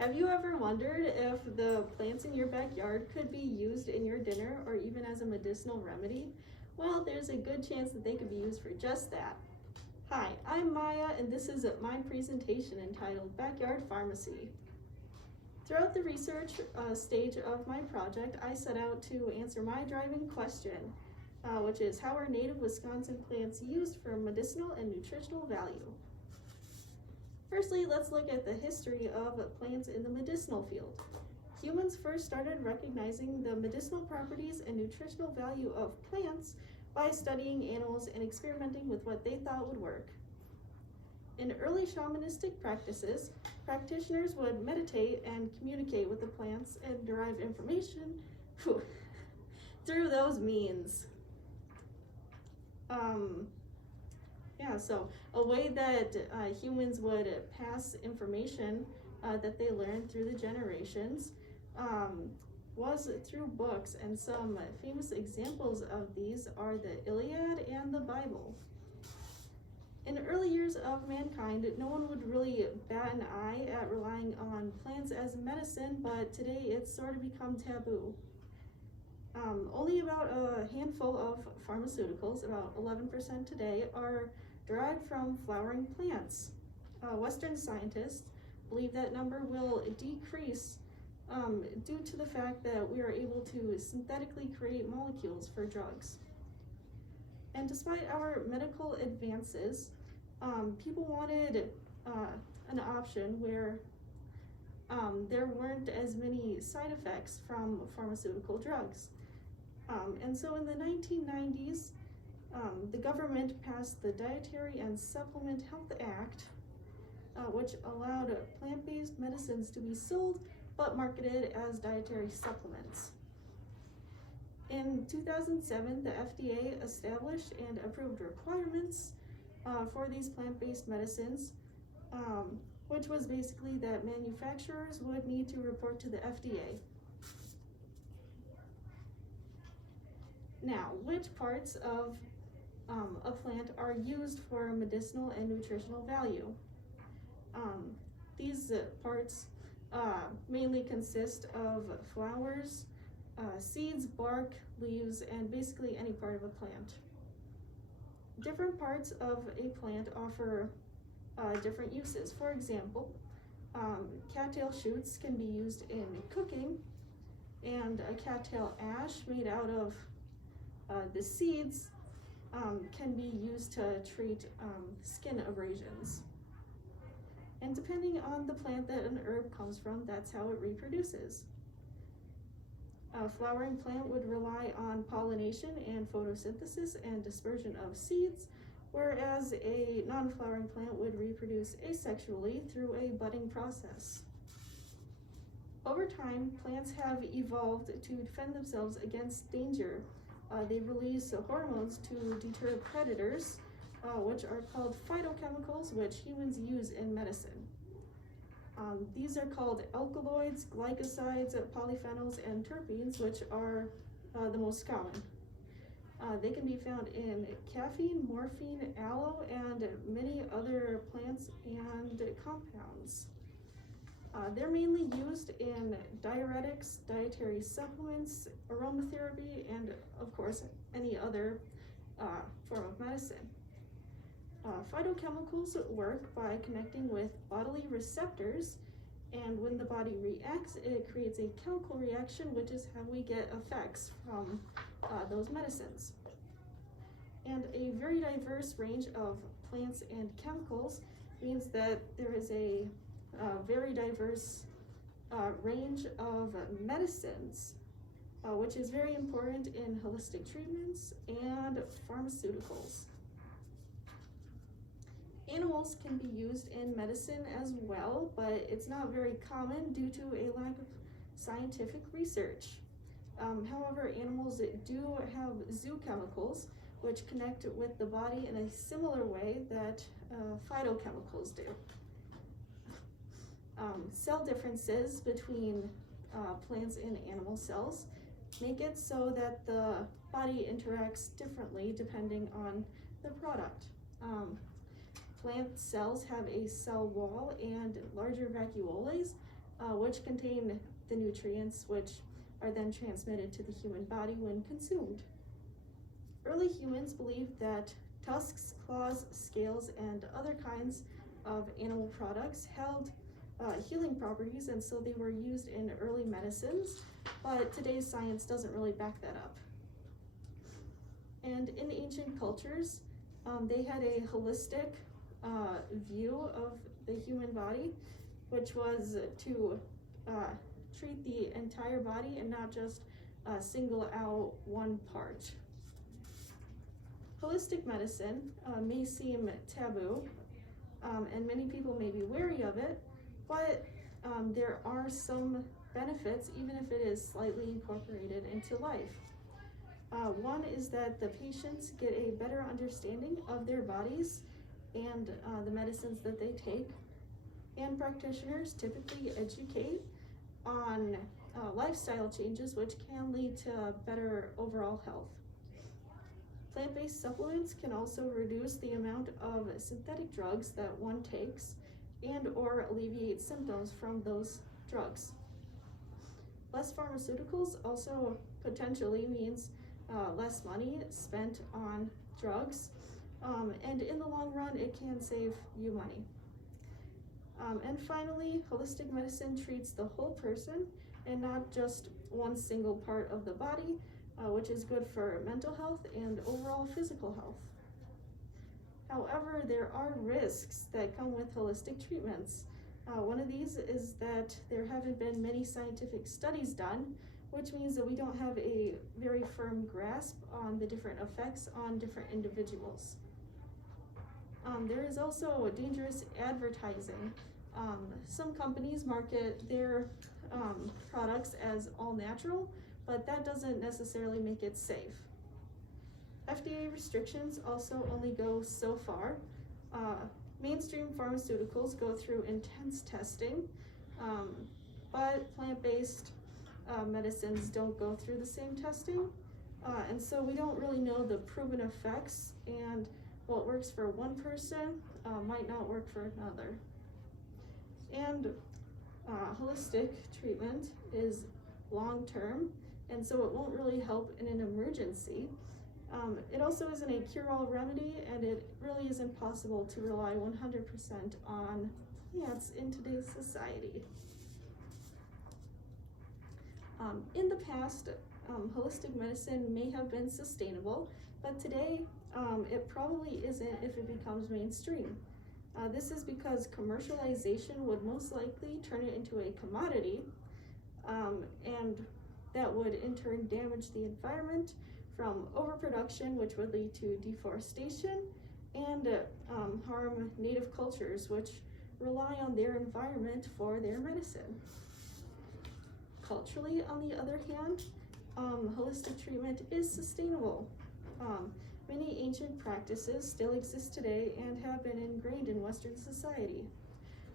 Have you ever wondered if the plants in your backyard could be used in your dinner or even as a medicinal remedy? Well, there's a good chance that they could be used for just that. Hi, I'm Maya, and this is my presentation entitled Backyard Pharmacy. Throughout the research stage of my project, I set out to answer my driving question, which is how are native Wisconsin plants used for medicinal and nutritional value? Firstly, let's look at the history of plants in the medicinal field. Humans first started recognizing the medicinal properties and nutritional value of plants by studying animals and experimenting with what they thought would work. In early shamanistic practices, practitioners would meditate and communicate with the plants and derive information through those means. So a way that humans would pass information that they learned through the generations was through books, and some famous examples of these are the Iliad and the Bible. In the early years of mankind, no one would really bat an eye at relying on plants as medicine, but today it's sort of become taboo. Only about a handful of pharmaceuticals, about 11% today, are derived from flowering plants. Western scientists believe that number will decrease due to the fact that we are able to synthetically create molecules for drugs. And despite our medical advances, people wanted an option where there weren't as many side effects from pharmaceutical drugs. And so in the 1990s, the government passed the Dietary and Supplement Health Act, which allowed plant-based medicines to be sold but marketed as dietary supplements. In 2007, the FDA established and approved requirements for these plant-based medicines, which was basically that manufacturers would need to report to the FDA. Now, which parts of a plant are used for medicinal and nutritional value? These parts mainly consist of flowers, seeds, bark, leaves, and basically any part of a plant. Different parts of a plant offer different uses. For example, cattail shoots can be used in cooking, and a cattail ash made out of the seeds can be used to treat skin abrasions. And depending on the plant that an herb comes from, that's how it reproduces. A flowering plant would rely on pollination and photosynthesis and dispersion of seeds, whereas a non-flowering plant would reproduce asexually through a budding process. Over time, plants have evolved to defend themselves against danger. They release hormones to deter predators, which are called phytochemicals, which humans use in medicine. These are called alkaloids, glycosides, polyphenols, and terpenes, which are the most common. They can be found in caffeine, morphine, aloe, and many other plants and compounds. They're mainly used in diuretics, dietary supplements, aromatherapy, and of course, any other form of medicine. Phytochemicals work by connecting with bodily receptors, and when the body reacts, it creates a chemical reaction, which is how we get effects from those medicines. And a very diverse range of plants and chemicals means that there is a very diverse range of medicines, which is very important in holistic treatments and pharmaceuticals. Animals can be used in medicine as well, but it's not very common due to a lack of scientific research. However, animals do have zoochemicals, which connect with the body in a similar way that phytochemicals do. Cell differences between plants and animal cells make it so that the body interacts differently depending on the product. Plant cells have a cell wall and larger vacuoles, which contain the nutrients which are then transmitted to the human body when consumed. Early humans believed that tusks, claws, scales, and other kinds of animal products held healing properties, and so they were used in early medicines, but today's science doesn't really back that up. And in ancient cultures, they had a holistic view of the human body, which was to treat the entire body and not just single out one part. Holistic medicine may seem taboo, and many people may be wary of it, but there are some benefits, even if it is slightly incorporated into life. One is that the patients get a better understanding of their bodies and the medicines that they take, and practitioners typically educate on lifestyle changes which can lead to better overall health. Plant-based supplements can also reduce the amount of synthetic drugs that one takes and or alleviate symptoms from those drugs. Less pharmaceuticals also potentially means less money spent on drugs, and in the long run it can save you money. And finally, holistic medicine treats the whole person and not just one single part of the body, which is good for mental health and overall physical health. However, there are risks that come with holistic treatments. One of these is that there haven't been many scientific studies done, which means that we don't have a very firm grasp on the different effects on different individuals. There is also dangerous advertising. Some companies market their products as all natural, but that doesn't necessarily make it safe. FDA restrictions also only go so far. Mainstream pharmaceuticals go through intense testing, but plant-based medicines don't go through the same testing, and so we don't really know the proven effects, and what works for one person might not work for another. And holistic treatment is long-term, and so it won't really help in an emergency. It also isn't a cure-all remedy, and it really isn't possible to rely 100% on plants in today's society. In the past, holistic medicine may have been sustainable, but today it probably isn't if it becomes mainstream. This is because commercialization would most likely turn it into a commodity, and that would in turn damage the environment from overproduction, which would lead to deforestation, and harm native cultures, which rely on their environment for their medicine. Culturally, on the other hand, holistic treatment is sustainable. Many ancient practices still exist today and have been ingrained in Western society.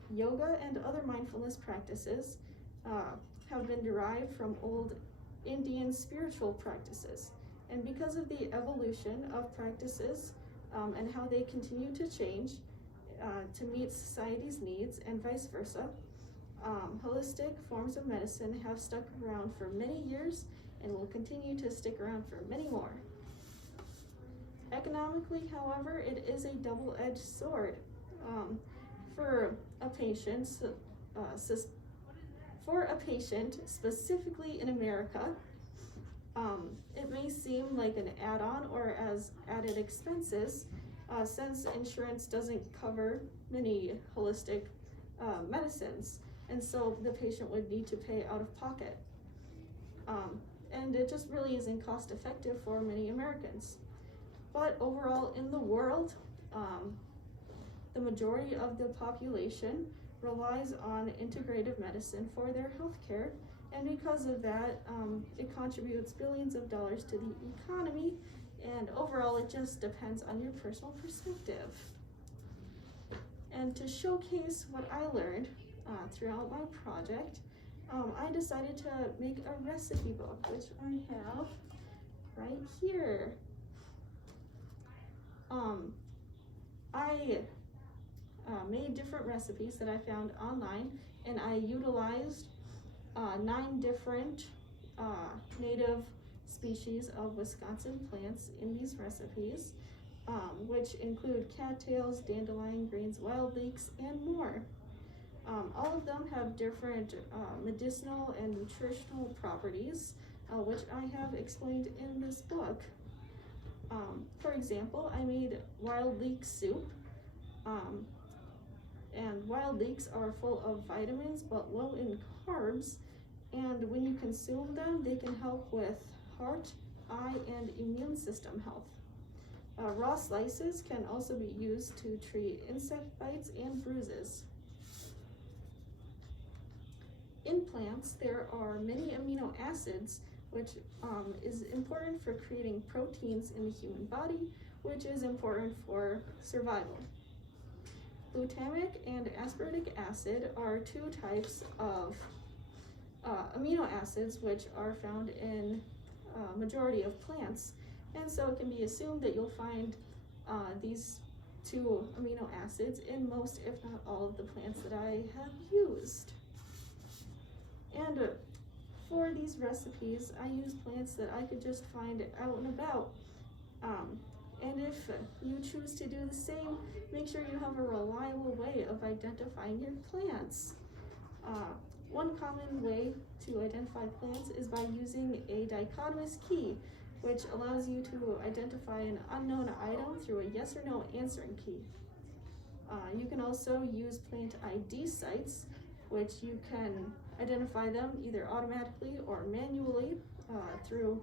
Yoga and other mindfulness practices have been derived from old Indian spiritual practices. And because of the evolution of practices and how they continue to change to meet society's needs and vice versa, holistic forms of medicine have stuck around for many years and will continue to stick around for many more. Economically, however, it is a double-edged sword. For a patient, specifically in America, it may seem like an add-on or as added expenses, since insurance doesn't cover many holistic medicines, and so the patient would need to pay out of pocket. And it just really isn't cost effective for many Americans. But overall in the world, the majority of the population relies on integrative medicine for their health care, and because of that, it contributes billions of dollars to the economy, and overall it just depends on your personal perspective. And to showcase what I learned throughout my project, I decided to make a recipe book, which I have right here. I made different recipes that I found online and I utilized 9 different native species of Wisconsin plants in these recipes, which include cattails, dandelion greens, wild leeks, and more. All of them have different medicinal and nutritional properties, which I have explained in this book. For example, I made wild leek soup, and wild leeks are full of vitamins but low in carbs, and when you consume them, they can help with heart, eye, and immune system health. Raw slices can also be used to treat insect bites and bruises. In plants, there are many amino acids, which is important for creating proteins in the human body, which is important for survival. Glutamic and aspartic acid are 2 types of amino acids which are found in majority of plants, and so it can be assumed that you'll find these 2 amino acids in most, if not all, of the plants that I have used. And for these recipes, I use plants that I could just find out and about. And if you choose to do the same, make sure you have a reliable way of identifying your plants. One common way to identify plants is by using a dichotomous key, which allows you to identify an unknown item through a yes or no answering key. You can also use plant ID sites, which you can identify them either automatically or manually through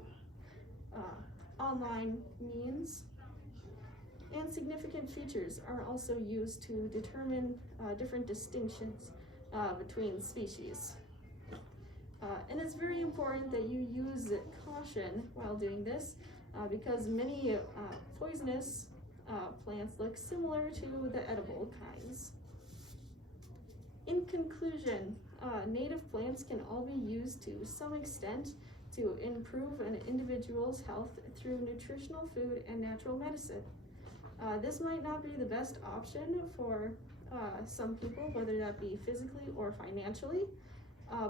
online means. And significant features are also used to determine different distinctions between species. And it's very important that you use caution while doing this because many poisonous plants look similar to the edible kinds. In conclusion, native plants can all be used to some extent to improve an individual's health through nutritional food and natural medicine. This might not be the best option for some people, whether that be physically or financially,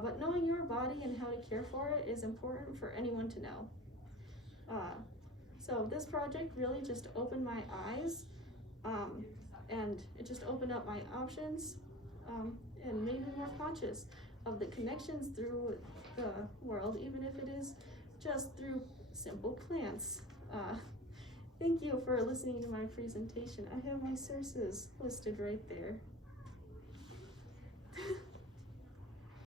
but knowing your body and how to care for it is important for anyone to know. So this project really just opened my eyes, and it just opened up my options, and made me more conscious of the connections through the world, even if it is just through simple plants. Thank you for listening to my presentation. I have my sources listed right there.